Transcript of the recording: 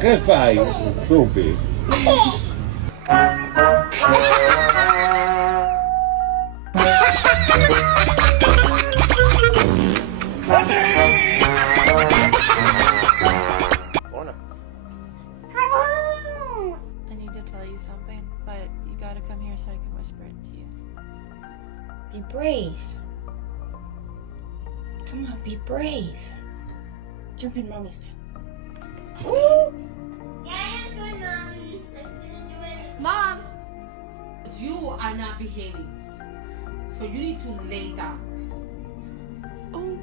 Che fai, stupi? I need to tell you something, but you gotta come here so I can whisper it to you. Be brave. Come on, be brave. Jump in mommy's bed. Woo! Mom! You are not behaving. So you need to lay down. Oh,